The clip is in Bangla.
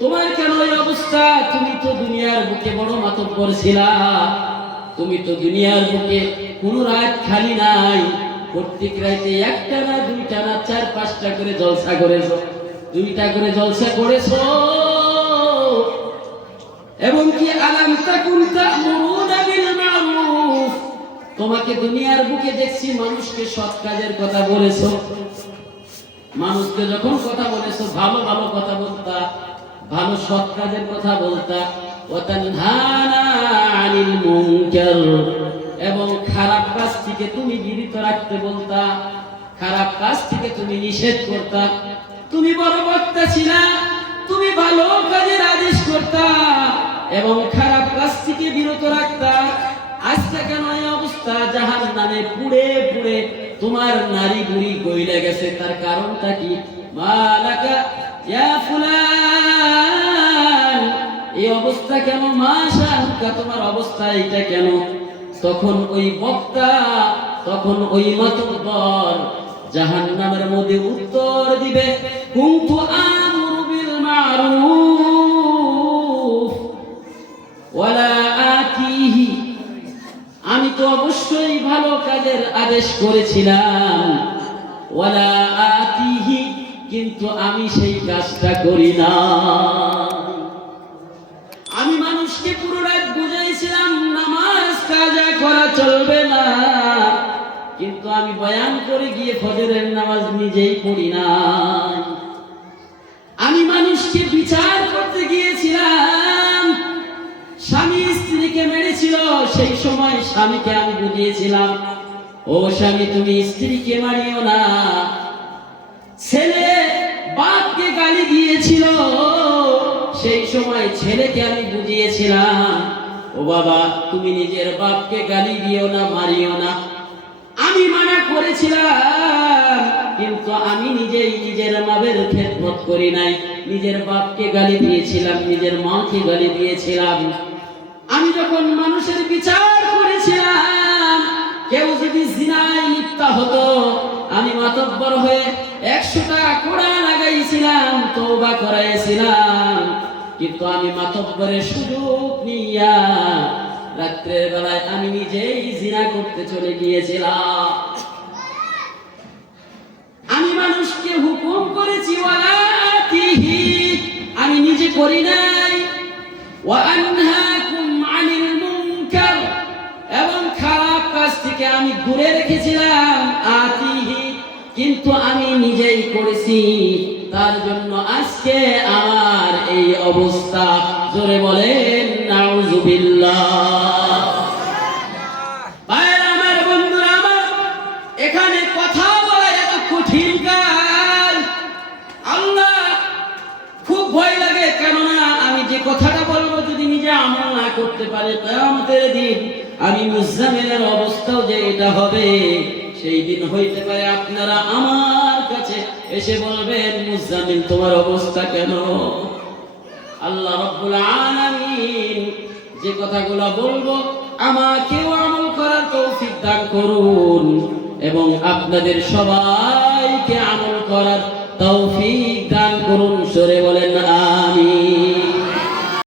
তোমার কেন এই অবস্থা? তুমি তো দুনিয়ার বুকে বড় মাতব্বর ছিলা। তুমি তো দুনিয়ার বুকে কোন রাত খালি নাই। প্রত্যেক রাতে একটা না দুইটা না চার পাঁচটা করে জলসা করেছ। দুইটা করে জলসা করেছ। এবং কি আলাম তাকুন তা'মুরুনা তোমাকে দুনিয়ার বুকে দেখছি, মানুষকে সৎ কাজের কথা বলেছ। মানুষকে যখন কথা বলেছ, ভালো ভালো কথা বলতা, ভালো সৎ কাজের কথা বলতা এবং খারাপ কাজ থেকে তুমি বিরত রাখতে বলতা, খারাপ কাজ থেকে তুমি নিষেধ করতা, তুমি বড় বক্তা ছিলা, তুমি ভালো কাজের আদেশ করতা, এবং খারাপ কাজ থেকে বিরত রাখতা, আজকে কেন এই অবস্থা? জাহান নামে পুড়ে পুড়ে তোমার নারী বুড়ি গইলে গেছে, তার কারণটা কি? এই অবস্থা কেন? মা তোমার অবস্থা এটা কেন? তখন ওই বক্তা, তখন ওই মাতব্বর জাহান নামের মধ্যে উত্তর দিবে, কুন্তু আমরু বিল মারুফ? তো অবশ্যই ভালো কাজের আদেশ করেছিলাম। ওয়ালা আতিহি, কিন্তু আমি সেই কাজটা করি না। আমি মানুষকে পুরো রাত বুঝাইছিলাম, নামাজ কাজা করা চলবে না। কিন্তু আমি বয়ান করে গিয়ে ফজরের নামাজ নিজেই পড়ি না আমি মানুষকে বিচার করতে গিয়েছিলাম স্ত্রীকে মেরেছিল? সেই সময় স্বামীকে আমি বুঝিয়েছিলাম। ও স্বামী, তুমি স্ত্রীকে মারিও না। ছেলে বাপকে গালি দিয়েছিল। সেই সময় ছেলেকে আমি বুঝিয়েছিলাম। ও বাবা, তুমি নিজের বাপকে গালি দিও না, মারিও না। আমি মানা করেছিলাম, কিন্তু আমি নিজেই নিজের মাবের খেদমত করি নাই। নিজের বাপকে গালি দিয়েছিলাম, নিজের মাকে গালি দিয়েছিলাম। আমি যখন মানুষের বিচার করেছিলাম, কেউ যদি জিনায় লিপ্ত হতো, আমি মাতব্বর হয়ে একশোটা কোড়া লাগাইছিলাম, তওবা করাইছিলাম। কিন্তু আমি মাতব্বরের সুযোগ নিয়া রাত্রের বেলায় আমি নিজেই জিনা করতে চলে গিয়েছিলাম। আমি মানুষকে হুকুম করেছি, ওয়ালাতিহি, আমি নিজে করি নাই। ওয়ানহাকুম থেকে দূরে রেখেছিলাম আতিহি, কিন্তু আমি নিজেই করেছি। তার জন্য আজকে আমার এই অবস্থা। জোরে বলেন নাউজুবিল্লাহ আমার আমার এখানে বলা খুব ভয় লাগে। কেননা, আমি যে কথাটা বলব যদি নিজে আমল না করতে পারে আমাদের দিন আমি মুজামিলের অবস্থাও যে এটা হবে, সেই দিন হইতে পারে আপনারা আমার কাছে এসে বলবেন মুজামিল তোমার অবস্থা কেন? আল্লাহ রব্বুল আলামিন যে কথাগুলো বলব, আমাকেও আমল করার তৌফিক দান করুন এবং আপনাদের সবাইকে আমল করার তৌফিক দান করুন। সরে বলেন